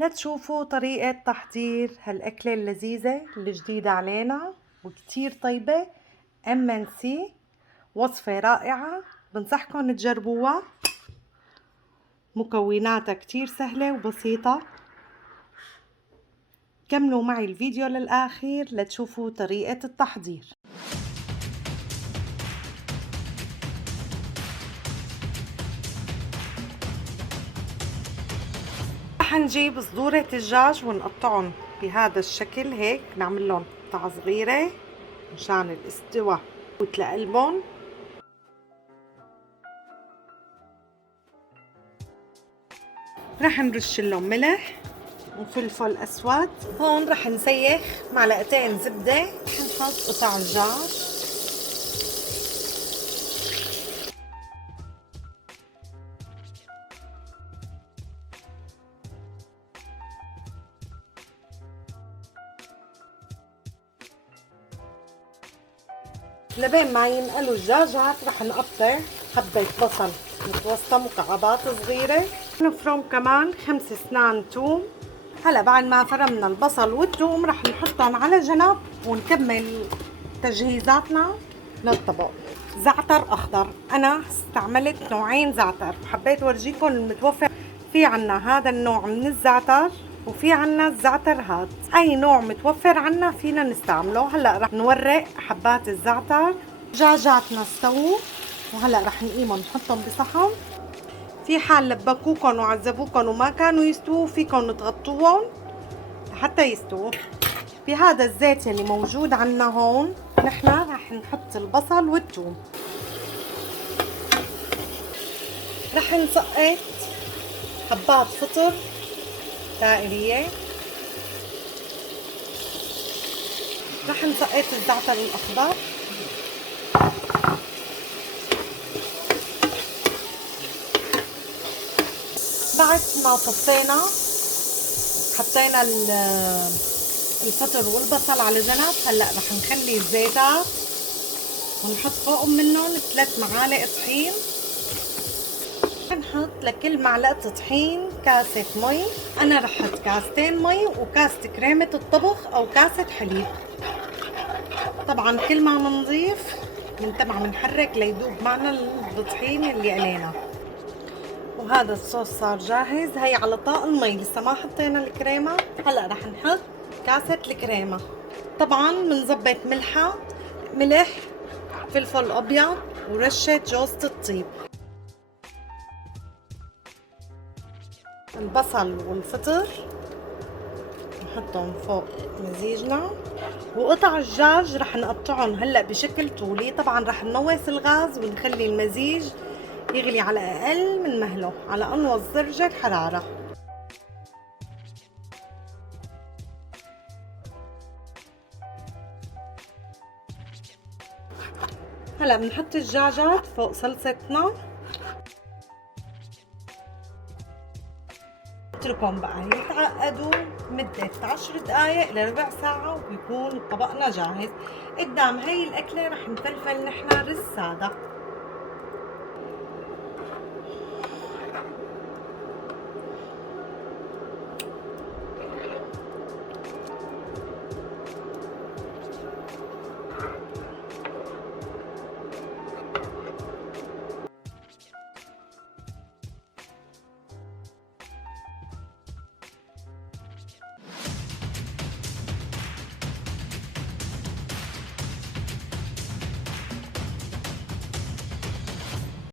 لتشوفوا طريقة تحضير هالأكلة اللذيذة الجديدة علينا وكتير طيبة. MNC وصفة رائعة، بنصحكم تجربوها. مكوناتها كتير سهلة وبسيطة. كملوا معي الفيديو للآخر لتشوفوا طريقة التحضير. رح نجيب صدورة الدجاج ونقطعهم بهذا الشكل، هيك نعمل لهم قطع صغيرة مشان الاستواء وتلقلبهم. رح نرش لهم ملح وفلفل اسود. هون رح نسيخ معلقتين زبدة. رح نحط قطع الدجاج، لبين ما ينقلوا الدجاجات رح نقطع حبة بصل متوسطة مكعبات صغيرة. نفرم كمان 5 اسنان توم. هلا بعد ما فرمنا البصل والثوم رح نحطهم على جنب ونكمل تجهيزاتنا للطبق. زعتر اخضر، انا استعملت نوعين زعتر، حبيت ورجيكم المتوفر. في عنا هذا النوع من الزعتر وفي عنا الزعتر هاد، اي نوع متوفر عنا فينا نستعمله. هلا رح نورق حبات الزعتر. دجاجاتنا استووا وهلا رح نقيمهم نحطهم بصحن. في حال لبكوكن وعذبوكن وما كانوا يستووا فيكن تغطوهم حتى يستووا. بهذا الزيت اللي موجود عنا هون نحن رح نحط البصل والثوم. رح نسقط حبات فطر دائرية. رح نسقط الزعتر الأخضر. بعد ما صفينا حطينا الفطر والبصل على جنب. هلا رح نخلي الزيتات ونحط فوقهم منهم 3 معالق طحين. نحط لكل معلقة طحين كاسة مي. انا رح احط كاستين مي وكاسة كريمة الطبخ او كاسة حليب. طبعا كل ما منضيف منتبع منحرك ليدوب معنا الطحين اللي علينا. وهذا الصوص صار جاهز. هي على طاق المي، لسه ما حطينا الكريمة. هلا رح نحط كاسة الكريمة. طبعا بنظبط ملح، فلفل ابيض ورشة جوزة الطيب. البصل والفطر نحطهم فوق مزيجنا. وقطع الدجاج رح نقطعهم هلا بشكل طولي. طبعا رح ننوس الغاز ونخلي المزيج يغلي على اقل من مهله على انوص درجة حرارة. هلا بنحط الدجاجات فوق صلصتنا. نتركهم بقى يتعقدوا مدة 10 دقايق لربع ساعة وبيكون طبقنا جاهز. قدام هاي الأكلة رح نفلفل نحن رز سادة.